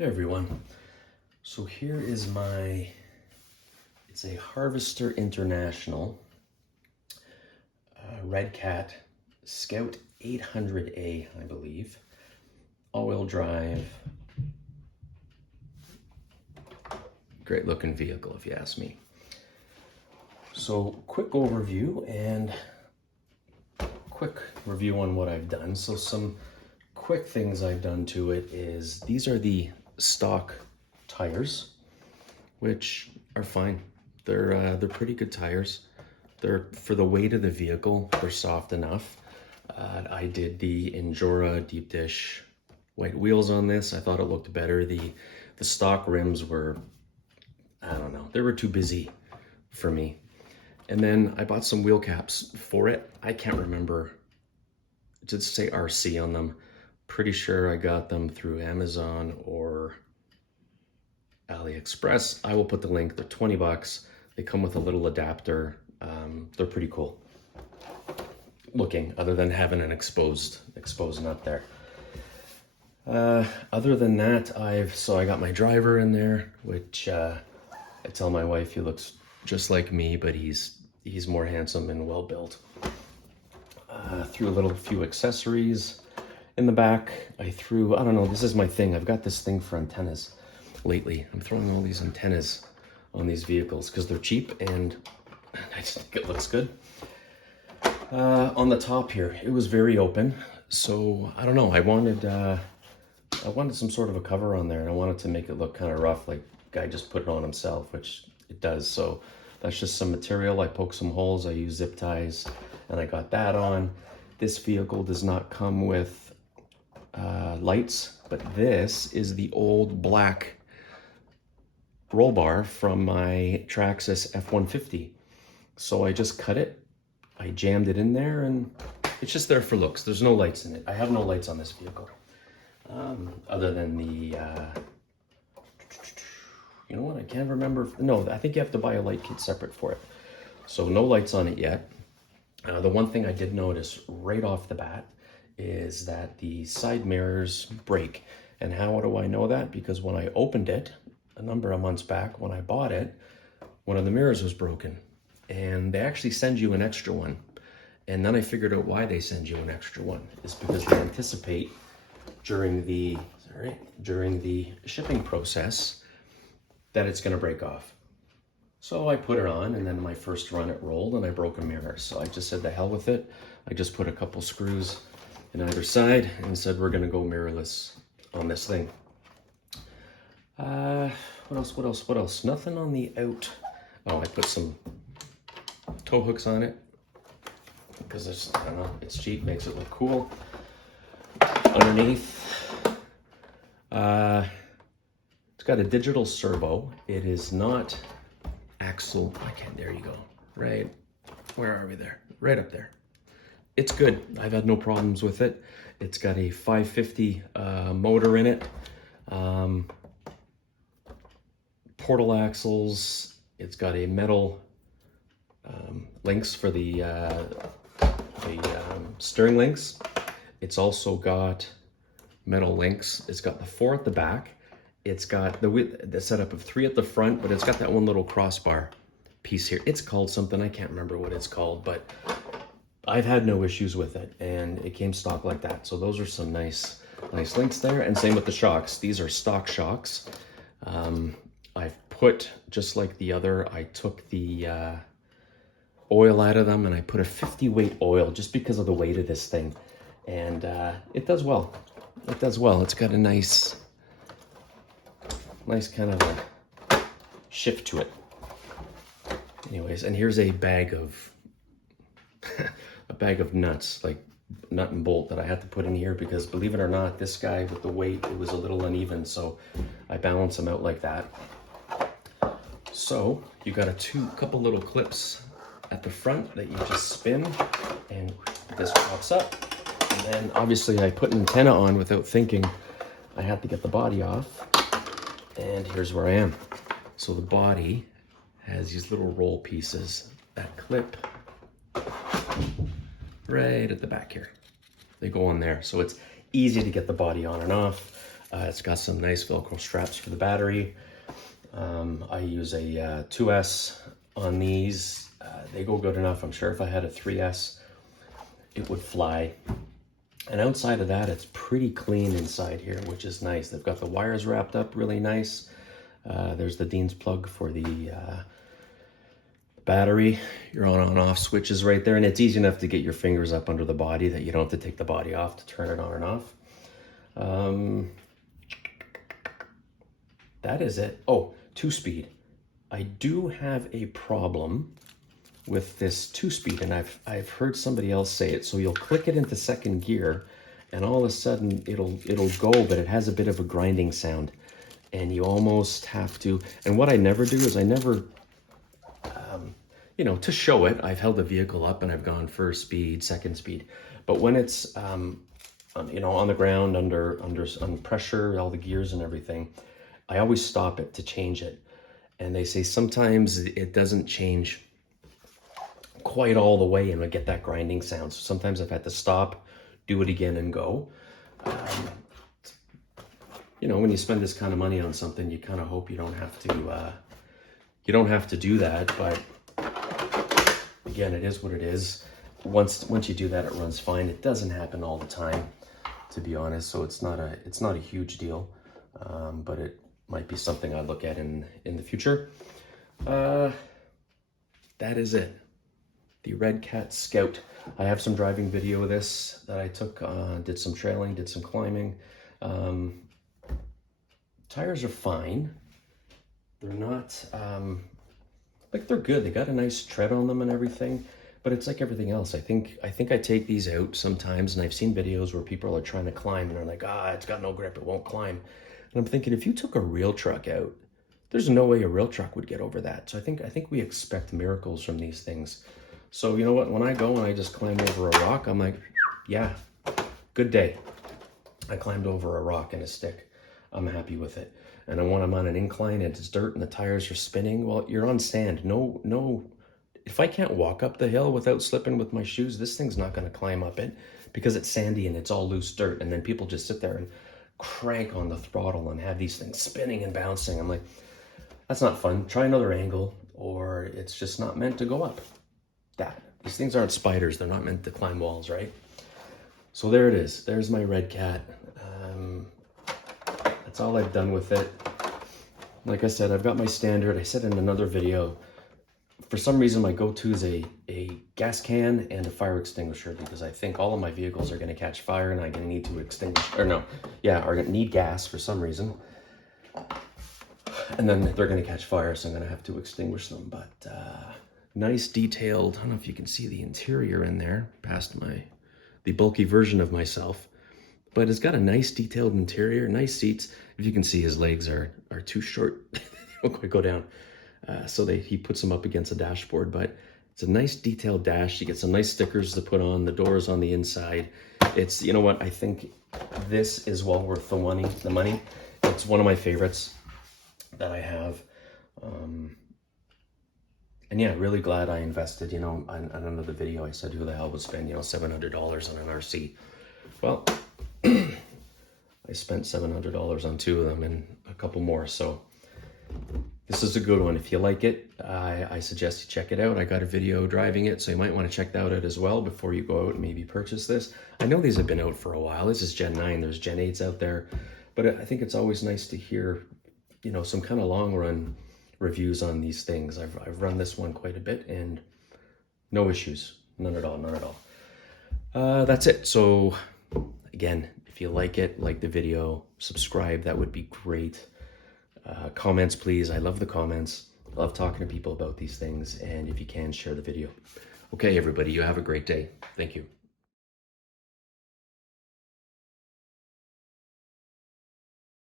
Hey everyone. So here is it's a Harvester International Redcat Scout 800A, I believe. All-wheel drive. Great looking vehicle if you ask me. So quick overview and quick review on what I've done. So some quick things I've done to it is these are the stock tires, which are fine. They're pretty good tires. They're, for the weight of the vehicle, they're soft enough. I did the Endura deep dish white wheels on this. I thought it looked better. The stock rims were, I don't know, they were too busy for me. And then I bought some wheel caps for it. I can't remember. It did say RC on them. Pretty sure I got them through Amazon or AliExpress. I will put the link. They're 20 bucks. They come with a little adapter. They're pretty cool looking, other than having an exposed nut there. Other than that, I got my driver in there, which I tell my wife he looks just like me, but he's more handsome and well built. Threw a few accessories. In the back, I don't know, this is my thing. I've got this thing for antennas lately. I'm throwing all these antennas on these vehicles because they're cheap and I just think it looks good. On the top here, it was very open. So I don't know, I wanted some sort of a cover on there, and I wanted to make it look kind of rough, like guy just put it on himself, which it does. So that's just some material. I poked some holes, I used zip ties, and I got that on. This vehicle does not come with lights, but this is the old black roll bar from my Traxxas F-150. So I just cut it, I jammed it in there, and it's just there for looks. There's no lights in it. I have no lights on this vehicle. Other than the, you know what, I can't remember. No, I think you have to buy a light kit separate for it. So no lights on it yet. The one thing I did notice right off the bat is that the side mirrors break. And how do I know that? Because when I opened it a number of months back, when I bought it, one of the mirrors was broken. And they actually send you an extra one. And then I figured out why they send you an extra one. It's because they anticipate during the shipping process that it's going to break off. So I put it on, and then my first run it rolled and I broke a mirror. So I just said the hell with it. I just put a couple screws in either side and said we're going to go mirrorless on this thing. What else? Nothing on the out. Oh, I put some tow hooks on it because I don't know, it's cheap, makes it look cool. Underneath, it's got a digital servo. It is not axle. There you go. Right, where are we there? Right up there. It's good. I've had no problems with it. It's got a 550 motor in it. Portal axles. It's got a metal links for the steering links. It's also got metal links. It's got the 4 at the back. It's got the setup of 3 at the front, but it's got that one little crossbar piece here. It's called something. I can't remember what it's called, but I've had no issues with it, and it came stock like that. So those are some nice links there. And same with the shocks. These are stock shocks. I've put, just like the other, I took the oil out of them, and I put a 50 weight oil just because of the weight of this thing. And it does well. It does well. It's got a nice kind of a shift to it. Anyways, and here's a bag of nuts, like nut and bolt, that I had to put in here because, believe it or not, this guy with the weight, it was a little uneven, so I balance them out like that. So you got a couple little clips at the front that you just spin, and this pops up. And then obviously I put an antenna on without thinking. I had to get the body off, and here's where I am. So the body has these little roll pieces that clip right at the back here. They go on there, so it's easy to get the body on and off. It's got some nice Velcro straps for the battery. I use a 2S on these. They go good enough. I'm sure if I had a 3S, it would fly. And outside of that, it's pretty clean inside here, which is nice. They've got the wires wrapped up really nice. There's the Dean's plug for the battery. Your on and off switches right there. And it's easy enough to get your fingers up under the body that you don't have to take the body off to turn it on and off. That is it. Oh, 2-speed. I do have a problem with this 2-speed, and I've heard somebody else say it. So you'll click it into second gear, and all of a sudden it'll go, but it has a bit of a grinding sound, and you almost have to. And what I never do is I never, you know, to show it, I've held the vehicle up and I've gone first speed, second speed, but when it's you know, on the ground under pressure, all the gears and everything, I always stop it to change it. And they say sometimes it doesn't change quite all the way and I get that grinding sound. So sometimes I've had to stop, do it again and go. You know, when you spend this kind of money on something, you kind of hope you don't have to do that. But again, it is what it is. Once you do that, it runs fine. It doesn't happen all the time, to be honest. So it's not a huge deal, but it might be something I look at in the future. That is it. The Redcat Scout. I have some driving video of this that I took, did some trailing, did some climbing. Tires are fine. They're not, like they're good. They got a nice tread on them and everything, but it's like everything else. I think I take these out sometimes, and I've seen videos where people are trying to climb and they're like, it's got no grip, it won't climb. And I'm thinking, if you took a real truck out, there's no way a real truck would get over that. So I think we expect miracles from these things. So you know what, when I go and I just climb over a rock, I'm like, yeah, good day. I climbed over a rock and a stick. I'm happy with it. And then when I'm on an incline and it's dirt and the tires are spinning, well, you're on sand. No, if I can't walk up the hill without slipping with my shoes, this thing's not gonna climb up it because it's sandy and it's all loose dirt. And then people just sit there and crank on the throttle and have these things spinning and bouncing. I'm like, that's not fun. Try another angle, or it's just not meant to go up. These things aren't spiders. They're not meant to climb walls, right? So there it is. There's my Redcat. That's all I've done with it. Like I said, I've got my standard. I said in another video, for some reason my go-to is a gas can and a fire extinguisher, because I think all of my vehicles are going to catch fire and I'm going to need to extinguish, or no, yeah, are going to need gas for some reason. And then they're going to catch fire, so I'm going to have to extinguish them. But nice detailed, I don't know if you can see the interior in there past the bulky version of myself, but it's got a nice detailed interior, nice seats. If you can see, his legs are too short. They don't quite go down. So he puts them up against the dashboard, but it's a nice detailed dash. You get some nice stickers to put on the doors on the inside. It's, you know what, I think this is well worth the money. It's one of my favorites that I have. And yeah, really glad I invested, you know, on another video. I said, who the hell would spend, you know, $700 on an RC? Well, I spent $700 on 2 of them and a couple more. So this is a good one. If you like it, I suggest you check it out. I got a video driving it, so you might want to check that out as well before you go out and maybe purchase this. I know these have been out for a while. This is Gen 9. There's Gen 8s out there. But I think it's always nice to hear, you know, some kind of long run reviews on these things. I've run this one quite a bit and no issues. None at all. That's it. So again, if you like it, like the video, subscribe, that would be great. Comments, please. I love the comments. I love talking to people about these things. And if you can, share the video. Okay, everybody, you have a great day. Thank you.